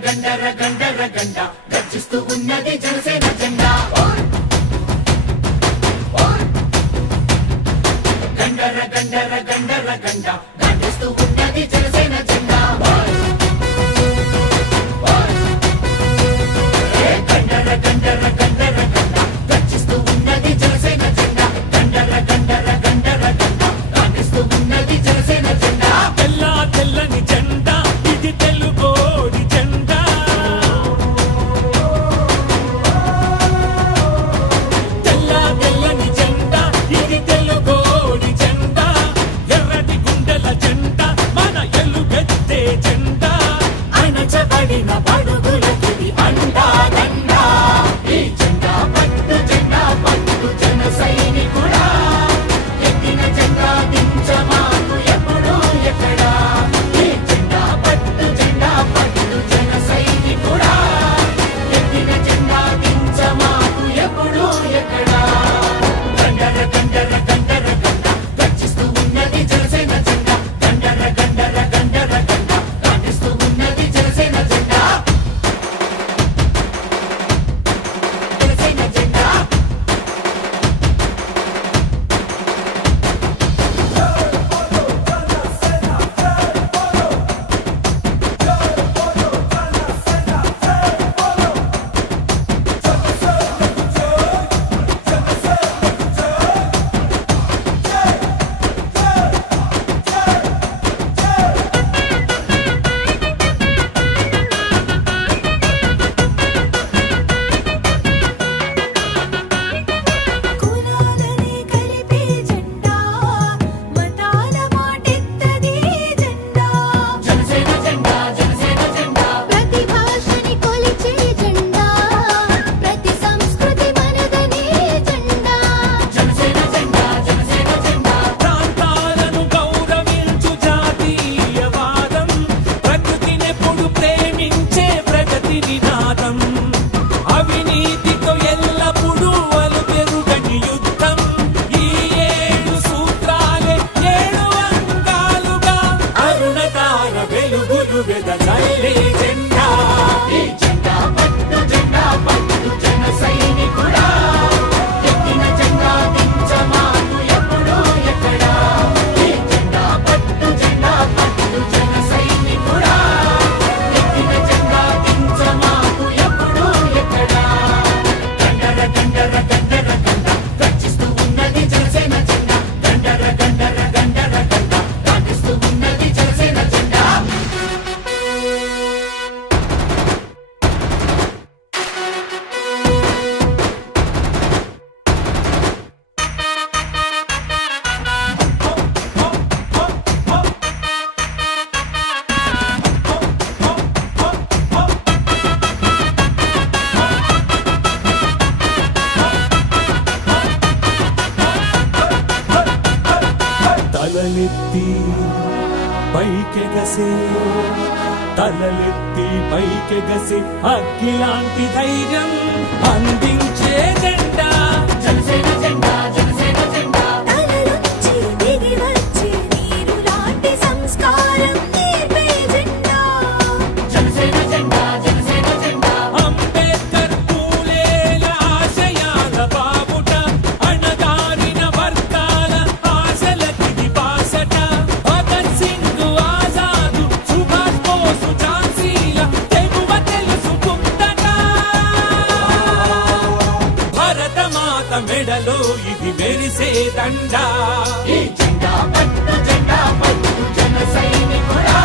గండర గండర గండ గర్జిస్తూ ఉన్నది జనసేన జెండా గండర గండర గండర గండ గర్జిస్తూ ఉన్నది జనసేన జెండా గండర గండర గండర గండ గర్జిస్తూ ఉన్నది జనసేన జెండా గండర గండర గండర గండ గర్జిస్తూ ఉన్నది జనసేన జెండా తెల్ల తెల్లని జెండా ఇది తెలుగోడి జెండా తెల్ల తెల్లని జెండా ఇది తెలుగోడి జెండా ఎర్రటి గుండెల జెండా మన ఎలుగెత్తే జెండా అణచబడిన బడుగులకి అండా దండా ఈ జెండా పట్టు జన సైనికుడా ఎక్కిన జెండా దించమాకు ఎప్పుడు ఎక్కడా ఈ జెండా పట్టు జన సైనికుడా ఎక్కిన జెండా దించమాకు ఎప్పుడు ఎక్కడా గండర గండర గండర గండ గర్జిస్తూ ఉన్నది జనసేన జెండా గండర గండర గండర గండ గర్జిస్తూ ఉన్నది జనసేన జెండా జనసేన జెండా కులాలని కలిపే జెండా మతాల మాటెత్తది జెండా జనసేన జెండా జనసేన జెండా ప్రతి భాషని కొలిచే జెండా ప్రతి సంస్కృతి మనదనే జెండా జనసేన జెండా జనసేన జెండా ప్రాంతాలను గౌరవించు జాతీయవాదం ప్రకృతినెప్పుడు ప్రేమించే ప్రగతి నినాదం అవినీతితో ఎల్లప్పుడూ అలుపెరుగని యుద్ధం ఈ 7 సూత్రాలే 7 అంగాలుగా అరుణతార వెలుగులు వెదజల్లే జెండా ఈ జెండా పట్టు జన సైనికుడా ఎక్కిన జెండా దించమాకు ఎప్పుడు ఎక్కడా ఈ జెండా పట్టు జన సైనికుడా ఎక్కిన జెండా దించమాకు ఎప్పుడు ఎక్కడా గండర గండర గండర గండ గర్జిస్తూ ఉన్నది జనసేన జెండా గండర గండర గండర గండ గర్జిస్తూ ఉన్నది జనసేన జెండా తలలెత్తి పైకెగసే తలలెత్తి పైకెగసే అగ్గిలాంటి ధైర్యం అందించే జెండా జనసేన జెండా జనసేన జెండా తలలుంచి దిగి వచ్చే నీరు లాంటి సంస్కారం నేర్పే జెండా జనసేన జెండా జనసేన జెండా అంబేద్కర్ పూలేల ఆశయాల బావుట అణగారిన వర్గాల ఆశలకి బాసట భగత్ సింగ్ ఆజాదు సుభాష్ బోసు ఝాన్సీల తెగువ తెలుసుకుందట భరతమాత మెడలో ఇది మెరిసే దండా ఈ జెండా పట్టు జన సైనికుడా